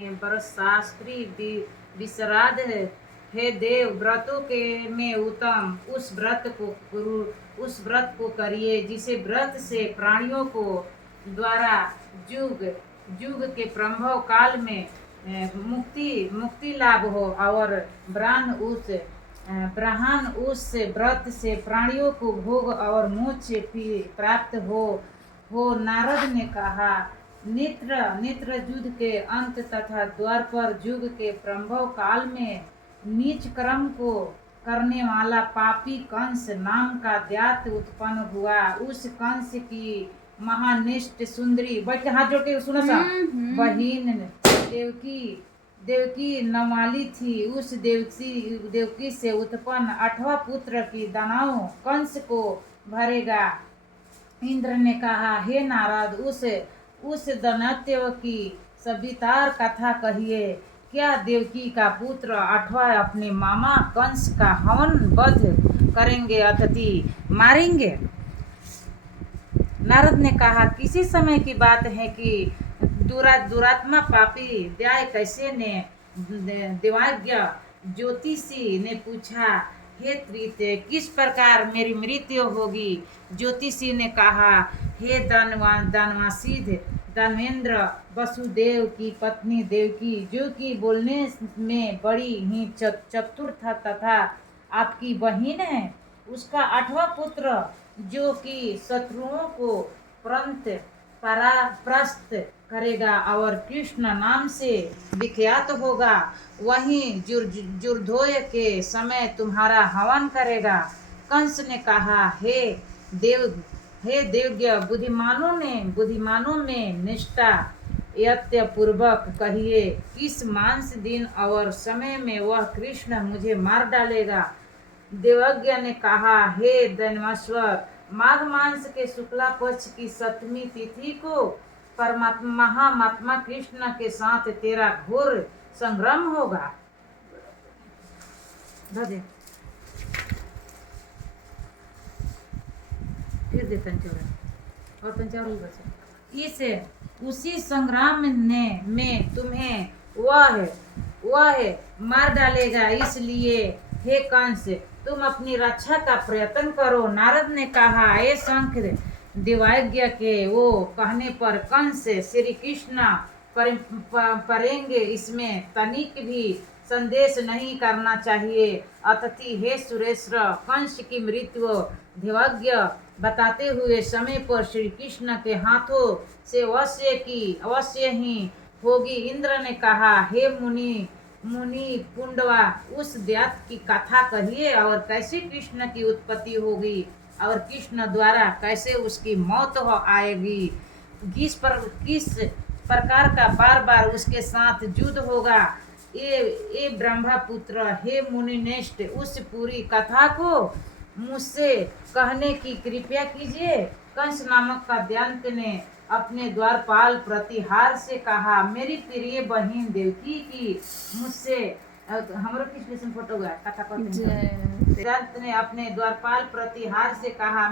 में शास्त्री विश्राद है। हे देव, व्रतों के में उत्तम उस व्रत को करिए जिसे व्रत से प्राणियों को द्वारा युग युग के प्रभाव काल में मुक्ति लाभ हो और ब्रह्मांड उस व्रत से प्राणियों को भोग और मोक्ष प्राप्त हो। नारद ने कहा, नेत्र युद्ध के अंत तथा द्वार पर युग के प्रभाव काल में नीच कर्म को करने वाला पापी कंस नाम का दैत्य उत्पन्न हुआ। उस कंस की महानिष्ठ सुंदरी बैठ के हाथ जोड़ के सुनो सा बहिन देवकी नवाली थी। उस देवकी से उत्पन्न 8वां पुत्र की दानव कंस को भरेगा। इंद्र ने कहा, हे नारद, उस दैत्य की सवितार कथा कहिए। क्या देवकी का पुत्र 8वां अपने मामा कंस का हवन वध करेंगे अतिथि मारेंगे? नारद ने कहा, किसी समय की बात है कि दुरात्मा पापी कैसे ने देवाज्ञ ज्योतिषी ने पूछा, हे त्रिते, किस प्रकार मेरी मृत्यु होगी? ज्योतिषी ने कहा, हे दानवासिध दानवेंद्र, वसुदेव की पत्नी देवकी, जो कि बोलने में बड़ी ही चतुर था तथा आपकी बहिन है, उसका 8वां पुत्र जो कि शत्रुओं को परास्त करेगा और कृष्ण नाम से विख्यात होगा, वहीं जुर्धोय के समय तुम्हारा हवन करेगा। कंस ने कहा, हे देवज्ञ, बुद्धिमानों में निष्ठा यत्य पूर्वक कहिए, किस मांस दिन और समय में वह कृष्ण मुझे मार डालेगा? देवज्ञ ने कहा, हे दैनवेश्वर, माघ मांस के शुक्ला पक्ष की 7वीं तिथि को महात्मा कृष्ण के साथ तेरा घोर संग्राम होगा। फिर दे पंचौरा और पंचौरा बचे। उसी संग्राम में तुम्हें वह मार डालेगा। इसलिए हे कंस, तुम अपनी रक्षा का प्रयत्न करो। नारद ने कहा, हे शंख देवज्ञ के वो कहने पर कंस श्री कृष्ण परेंगे, इसमें तनिक भी संदेश नहीं करना चाहिए। अतिथि, हे सुरेश्वर, कंस की मृत्यु देवज्ञ बताते हुए समय पर श्री कृष्ण के हाथों से अवश्य ही होगी। इंद्र ने कहा, हे मुनि पुंडवा, उस दैत्य की कथा कहिए और कैसे कृष्ण की उत्पत्ति होगी और कृष्ण द्वारा कैसे उसकी मौत हो आएगी। किस प्रकार का बार बार उसके साथ युद्ध होगा। ये ब्रह्मपुत्र, हे मुनिश्रेष्ठ, उस पूरी कथा को मुझसे कहने की कृपा कीजिए। कंस नामक का दैत्य ने अपने द्वारपाल प्रतिहार से कहा, मेरी प्रिय बहन देवकी की मुझसे हमरो किस फोटो गया कथा दैत्य ने अपने द्वारपाल प्रतिहार से कहा,